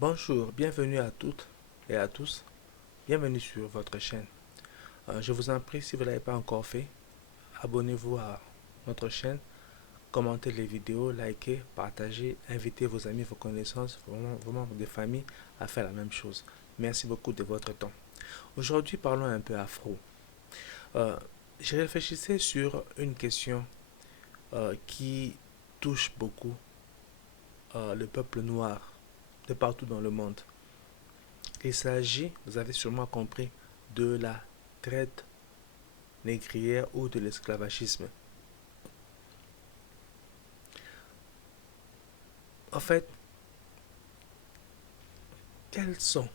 Bonjour, bienvenue à toutes et à tous. Bienvenue sur votre chaîne. Je vous en prie, si vous ne l'avez pas encore fait, abonnez-vous à notre chaîne, commentez les vidéos, likez, partagez, invitez vos amis, vos connaissances, vraiment des familles à faire la même chose. Merci beaucoup de votre temps. Aujourd'hui, parlons un peu afro. Euh, je réfléchissais sur une question qui touche beaucoup le peuple noir de partout dans le monde. Il s'agit, vous avez sûrement compris, de la traite négrière ou de l'esclavagisme. En fait, quelles sont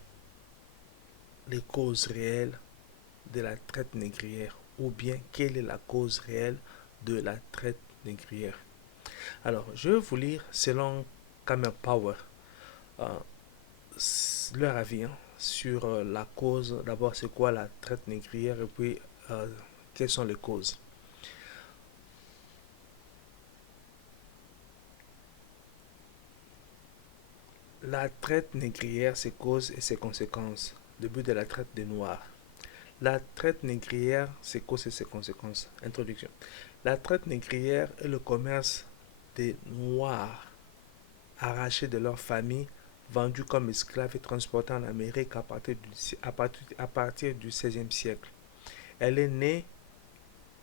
les causes réelles de la traite négrière ou bien quelle est la cause réelle de la traite négrière? Alors, je vais vous lire selon Camer Power euh, leur avis sur la cause. D'abord, c'est quoi la traite négrière et puis quelles sont les causes. La traite négrière, ses causes et ses conséquences. Le but de la traite des Noirs. La traite négrière, ses causes et ses conséquences. Introduction. La traite négrière est le commerce des Noirs arrachés de leur famille, vendus comme esclaves et transportés en Amérique à partir du XVIe siècle. Elle est née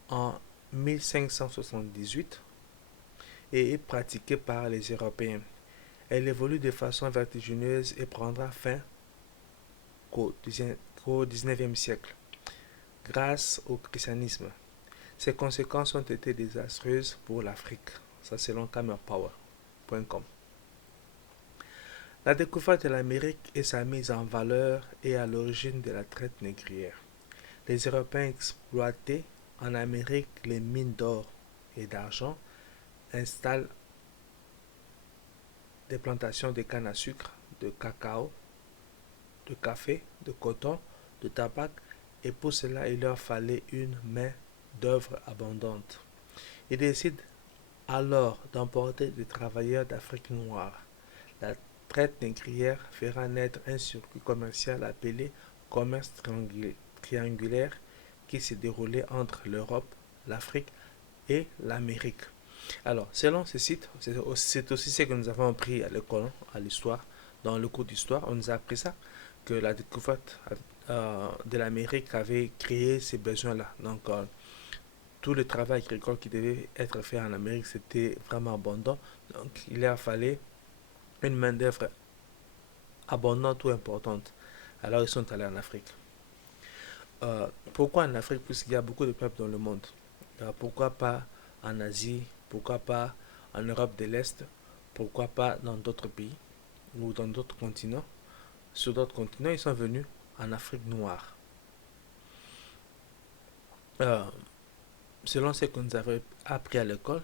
en 1578 et est pratiquée par les Européens. Elle évolue de façon vertigineuse et prendra fin qu'au XIXe siècle, grâce au christianisme. Ses conséquences ont été désastreuses pour l'Afrique, ça selon camerpower.com. La découverte de l'Amérique et sa mise en valeur est à l'origine de la traite négrière. Les Européens exploitaient en Amérique les mines d'or et d'argent, installent des plantations de canne à sucre, de cacao, de café, de coton, de tabac, et pour cela il leur fallait une main d'œuvre abondante. Ils décident alors d'emporter des travailleurs d'Afrique noire. La traite négrière fera naître un circuit commercial appelé commerce triangulaire qui se déroulait entre l'Europe, l'Afrique et l'Amérique. Alors, selon ce site, c'est aussi ce que nous avons appris à l'école, à l'histoire, dans le cours d'histoire, on nous a appris ça, que la découverte de l'Amérique avait créé ces besoins-là. Donc, tout le travail agricole qui devait être fait en Amérique, c'était vraiment abondant. Donc, il a fallu une main-d'œuvre abondante ou importante. Alors, ils sont allés en Afrique. Pourquoi en Afrique? Puisqu'il y a beaucoup de peuples dans le monde. Pourquoi pas en Asie? Pourquoi pas en Europe de l'Est? Pourquoi pas dans d'autres pays ou dans d'autres continents? Sur d'autres continents, ils sont venus en Afrique noire. Euh, Selon ce que nous avons appris à l'école,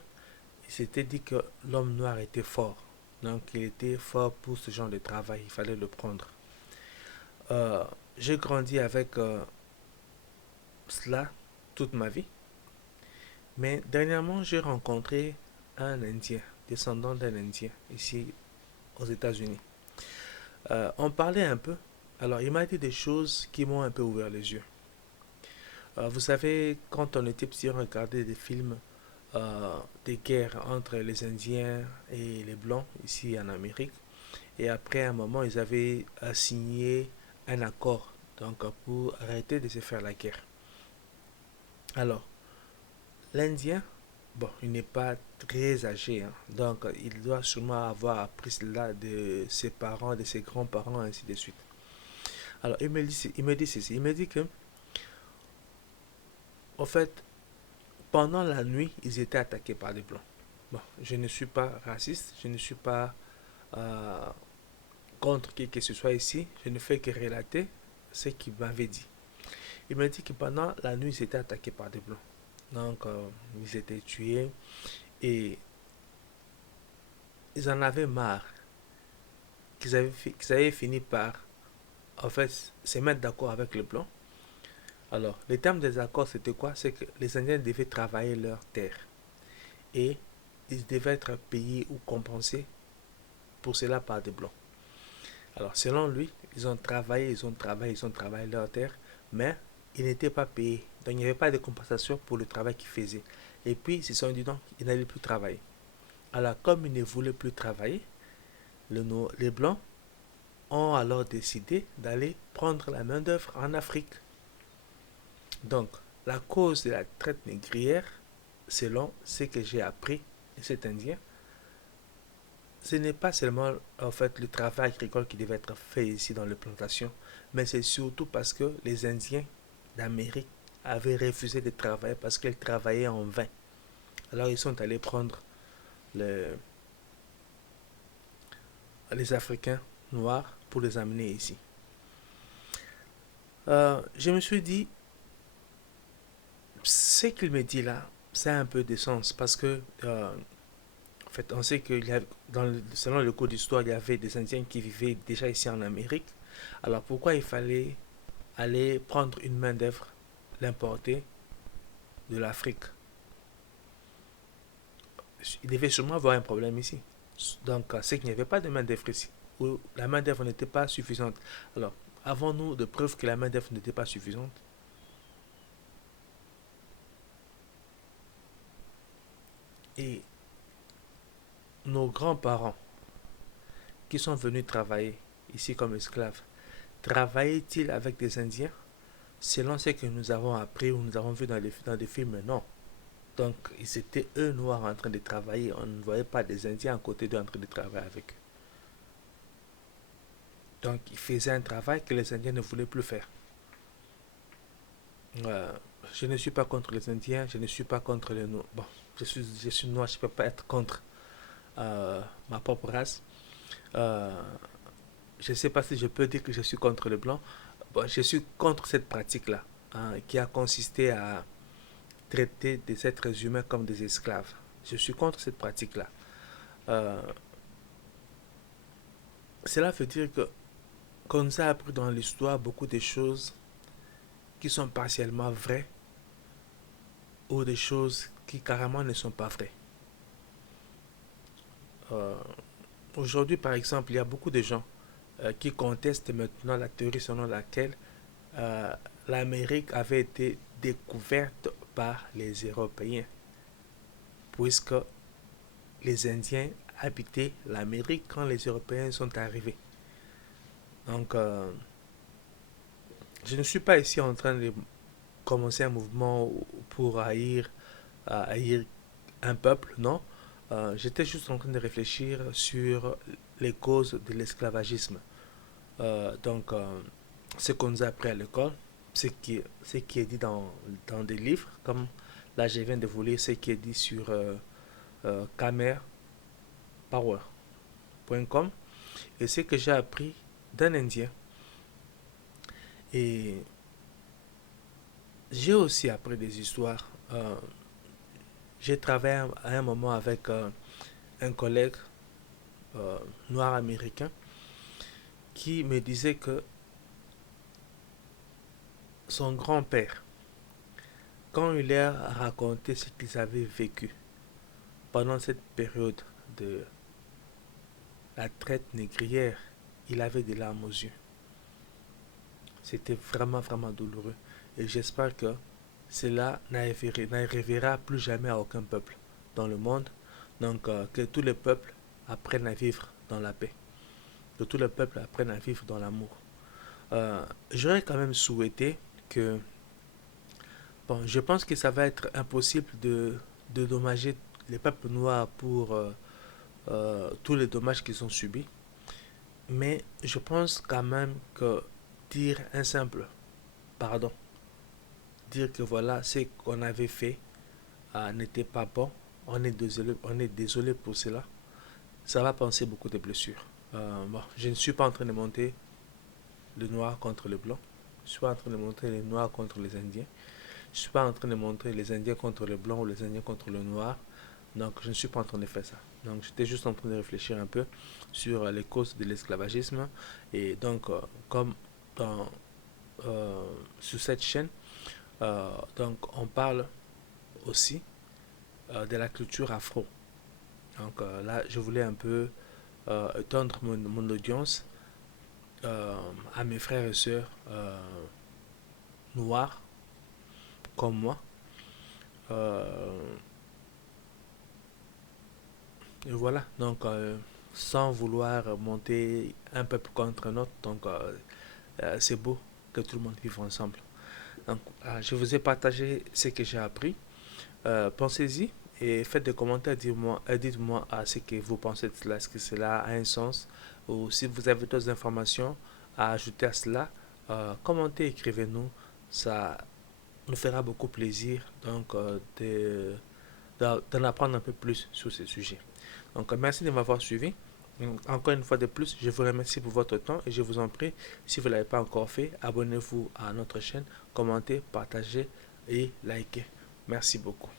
il s'était dit que l'homme noir était fort. Donc, il était fort pour ce genre de travail. Il fallait le prendre. Euh, j'ai grandi avec cela toute ma vie. Mais dernièrement, j'ai rencontré un Indien, descendant d'un Indien, ici aux États-Unis. On parlait un peu. Alors, il m'a dit des choses qui m'ont un peu ouvert les yeux. Vous savez, quand on était petit, on regardait des films des guerres entre les Indiens et les Blancs ici en Amérique. Et après un moment, ils avaient signé un accord donc, pour arrêter de se faire la guerre. Alors, l'Indien, bon, il n'est pas très âgé, hein, donc il doit sûrement avoir appris cela de ses parents, de ses grands-parents, ainsi de suite. Alors, il me dit ceci, il me dit que, en fait, pendant la nuit, ils étaient attaqués par des blancs. Bon, je ne suis pas raciste, je ne suis pas euh, contre qui que ce soit ici, je ne fais que relater ce qu'il m'avait dit. Il m'a dit que pendant la nuit, ils étaient attaqués par des blancs. Donc, ils étaient tués et ils en avaient marre qu'ils avaient fini par, en fait, se mettre d'accord avec les blancs. Alors, les termes des accords, c'était quoi? C'est que les Indiens devaient travailler leurs terres et ils devaient être payés ou compensés pour cela par des blancs. Alors, selon lui, ils ont travaillé leur terre, mais ils n'étaient pas payés. Donc, il n'y avait pas de compensation pour le travail qu'ils faisaient. Et puis, ils se sont dit donc, ils n'allaient plus travailler. Alors, comme ils ne voulaient plus travailler, les Blancs ont alors décidé d'aller prendre la main-d'œuvre en Afrique. Donc, la cause de la traite négrière, selon ce que j'ai appris de cet Indien, ce n'est pas seulement en fait le travail agricole qui devait être fait ici dans les plantations, mais c'est surtout parce que les Indiens d'Amérique avaient refusé de travailler parce qu'ils travaillaient en vain. Alors ils sont allés prendre les, les Africains noirs pour les amener ici. Je me suis dit, ce qu'il me dit là, ça a un peu de sens parce que en fait, on sait que selon le cours d'histoire, il y avait des Indiens qui vivaient déjà ici en Amérique. Alors pourquoi il fallait aller prendre une main-d'œuvre, l'importer de l'Afrique? Il devait sûrement avoir un problème ici. Donc, c'est qu'il n'y avait pas de main-d'œuvre ici, ou la main-d'œuvre n'était pas suffisante. Alors, avons-nous de preuves que la main-d'œuvre n'était pas suffisante? Et nos grands-parents qui sont venus travailler ici comme esclaves, travaillaient-ils avec des Indiens? Selon ce que nous avons appris ou nous avons vu dans des films, non. Donc, ils étaient eux noirs en train de travailler. On ne voyait pas des Indiens à côté d'eux en train de travailler avec eux. Donc, ils faisaient un travail que les Indiens ne voulaient plus faire. Euh, je ne suis pas contre les Indiens, je ne suis pas contre les Noirs. Bon, je suis noir, je ne peux pas être contre ma propre race. Euh, je ne sais pas si je peux dire que je suis contre les Blancs. Bon, je suis contre cette pratique-là, hein, qui a consisté à traiter des êtres humains comme des esclaves. Je suis contre cette pratique-là. Euh, Cela veut dire que qu'on nous a appris dans l'histoire beaucoup de choses qui sont partiellement vraies ou des choses qui carrément ne sont pas vraies. Euh, Aujourd'hui, par exemple, il y a beaucoup de gens qui contestent maintenant la théorie selon laquelle euh, l'Amérique avait été découverte par les Européens, puisque les Indiens habitaient l'Amérique quand les Européens sont arrivés. Donc, je ne suis pas ici en train de commencer un mouvement pour haïr un peuple, non. J'étais juste en train de réfléchir sur les causes de l'esclavagisme. Donc, ce qu'on nous a appris à l'école, ce qui est dit dans des livres, comme là je viens de vous lire ce qui est dit sur kamerpower.com, et ce que j'ai appris d'un Indien. Et j'ai aussi appris des histoires. J'ai travaillé à un moment avec un collègue noir américain qui me disait que son grand-père, quand il leur a raconté ce qu'ils avaient vécu pendant cette période de la traite négrière, il avait des larmes aux yeux. C'était vraiment, vraiment douloureux. Et j'espère que cela n'arrivera plus jamais à aucun peuple dans le monde. Donc, que tous les peuples apprennent à vivre dans la paix. Que tous les peuples apprennent à vivre dans l'amour. J'aurais quand même souhaité que... Bon, je pense que ça va être impossible de dommager les peuples noirs pour tous les dommages qu'ils ont subis. Mais je pense quand même que dire un simple pardon, dire que voilà, ce qu'on avait fait n'était pas bon, on est désolé pour cela, ça va penser beaucoup de blessures. Bon, je ne suis pas en train de monter le noir contre le blanc, je ne suis pas en train de monter les noirs contre les indiens, je ne suis pas en train de montrer les indiens contre le blanc ou les indiens contre le noir, donc je ne suis pas en train de faire ça. Donc j'étais juste en train de réfléchir un peu sur les causes de l'esclavagisme, et donc comme dans, sur cette chaîne, donc on parle aussi de la culture afro. Donc là, je voulais un peu étendre mon audience à mes frères et sœurs noirs comme moi. Euh, et voilà, donc sans vouloir monter un peuple contre un autre, donc c'est beau que tout le monde vive ensemble. Donc, je vous ai partagé ce que j'ai appris. Pensez-y et faites des commentaires. Dites-moi ce que vous pensez de cela. Est-ce que cela a un sens? Ou si vous avez d'autres informations à ajouter à cela, commentez, écrivez-nous. Ça nous fera beaucoup plaisir donc d'en apprendre un peu plus sur ce sujet. Donc, merci de m'avoir suivi. Encore une fois de plus, je vous remercie pour votre temps et je vous en prie, si vous ne l'avez pas encore fait, abonnez-vous à notre chaîne, commentez, partagez et likez. Merci beaucoup.